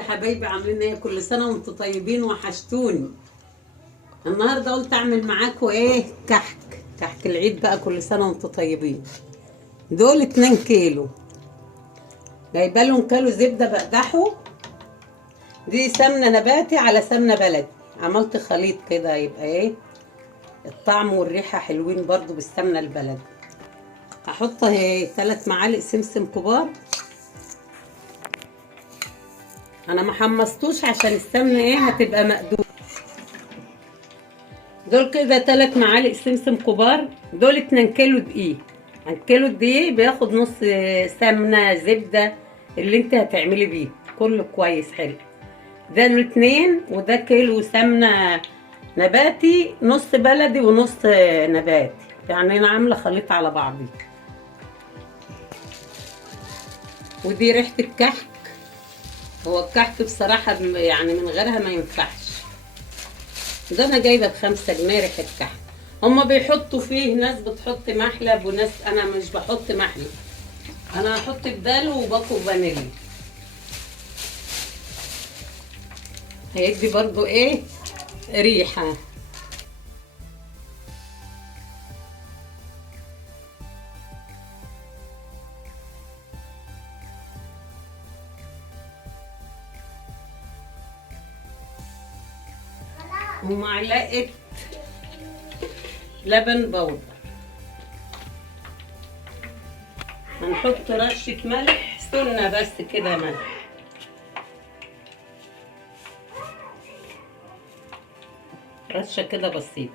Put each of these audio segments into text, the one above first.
يا حبايبي عاملين ايه؟ كل سنه وانتم طيبين وحشتوني. النهارده قلت اعمل معاكم ايه؟ كحك العيد بقى. كل سنه وانتم طيبين. دول 2 كيلو، جايبه لهم كيلو زبده بقدحه. دي سمنه نباتي على سمنه بلدي، عملت خليط كده يبقى ايه الطعم والريحه حلوين برضو بالسمنه البلدي. هحط 3 معالق سمسم كبار. انا ما حمصتوش عشان السمنه ايه هتبقى مقدوره. دول كده 3 معالق سمسم كبار. دول 2 كيلو دقيق. الكيلو الدقيق بياخد نص سمنه زبده اللي انت هتعملي بيه كله كويس حلو. ده 2 وده كيلو سمنه نباتي، نص بلدي ونص نباتي، يعني انا عامله خليط على بعضي. ودي ريحه الكحك. هو الكحك بصراحه يعني من غيرها ما ينفعش. ده انا جايبه ب5 جنيه ريحه كحك. هما بيحطوا فيه، ناس بتحط محلب وناس، انا مش بحط محلب، انا هحط بدال وباكو فانيليا. هيدي برضو ايه ريحه. ومعلقه لبن بودر. هنحط رشه ملح سنه بس كده، ملح رشه كده بسيطه.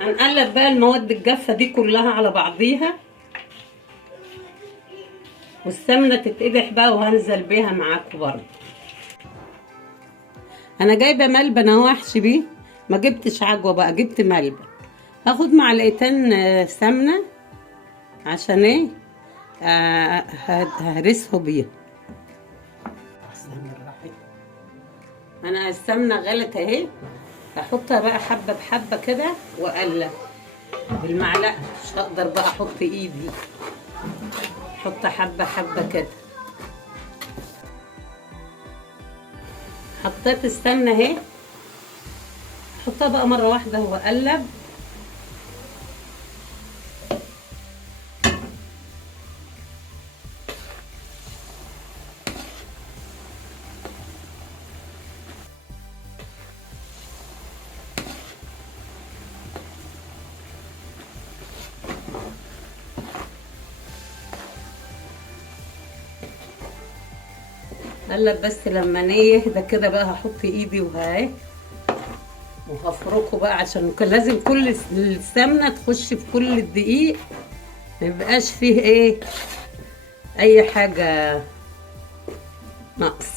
هنقلب بقى المواد الجافه دي كلها على بعضيها، والسمنه تتقدح بقى وهنزل بيها معاكم برضه. انا جايبه ملبن اهو احشي بيه، ما جبتش عجوه بقى، جبت ملبن. هاخد معلقتين سمنه عشان ايه هرسه بيها. انا السمنه غلت اهي، هحطها بقى حبه بحبه كده واقلب بالمعلقه، مش هقدر بقى احط ايدي، احط حبه حبه كده. حطيت السمنه اهي، احطها بقى مره واحده واقلب. قلب بس لما يهدى كده بقى هحط ايدي وهفركه بقى، عشان كان لازم كل السمنه تخش في كل الدقيق، ما يبقاش فيه ايه اي حاجه ناقص.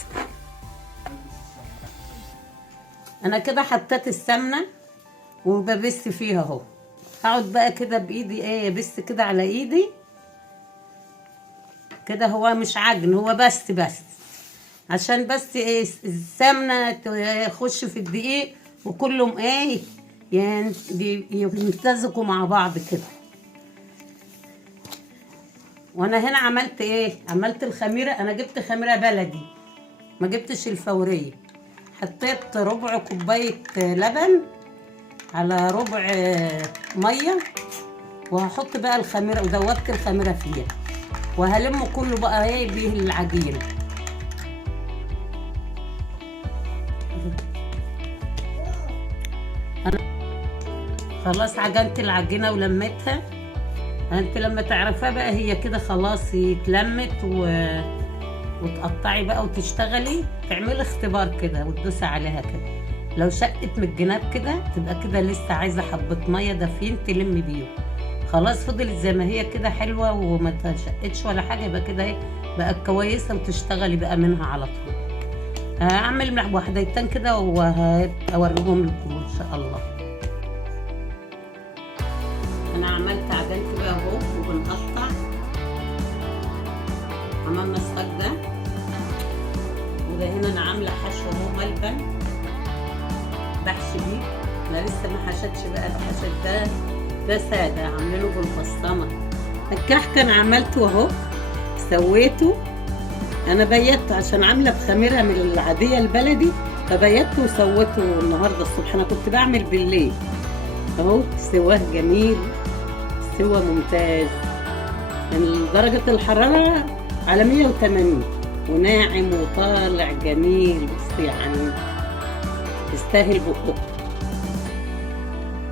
انا كده حطيت السمنه وببس فيها اهو. هقعد بقى كده بايدي بس كده على ايدي كده. هو مش عجن، هو بس عشان بس السمنه تخش في الدقيق وكلهم يعني يمتزجوا مع بعض كده. وانا هنا عملت عملت الخميره. انا جبت خميره بلدي، ما جبتش الفوريه. حطيت ربع كوبايه لبن على ربع ميه، وهحط بقى الخميره، ودوبت الخميره فيها، وهلمه كله بقى بيه العجينه. خلاص عجنت العجينه ولميتها. انت لما تعرفها بقى هي كده خلاص اتلمت وتقطعي بقى وتشتغلي، تعملي اختبار كده وتدوسي عليها كده. لو شقت من الجناب كده تبقى كده لسه عايزه حبه ميه دافين تلمي بيهم. خلاص فضلت زي ما هي كده حلوه وما تشقتش ولا حاجه، يبقى كده بقى كويسه وتشتغلي بقى منها على طول. هعمل وحدتين كده وهوريهم لكم ان شاء الله. انا عملت عجنت بقى اهو، وبنقطع. عملنا الصاج ده، وده هنا انا عامله حشو اهو ملبن بحشي بيه. انا لسه ما حشتش بقى، الحشد ده ساده عامله له بالبصمه. الكحك انا عملته اهو، سويته. انا بيته عشان عامله بخميره من العاديه البلدي، فبيته وسويته النهارده الصبح. انا كنت بعمل بالليل اهو. سواه جميل، سوى ممتاز من درجه الحراره على 180، وناعم وطالع جميل. بس يعني يستاهل بقكم.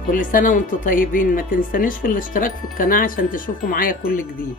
كل سنه وانتم طيبين. ما تنسانيش في الاشتراك في القناه عشان تشوفوا معايا كل جديد.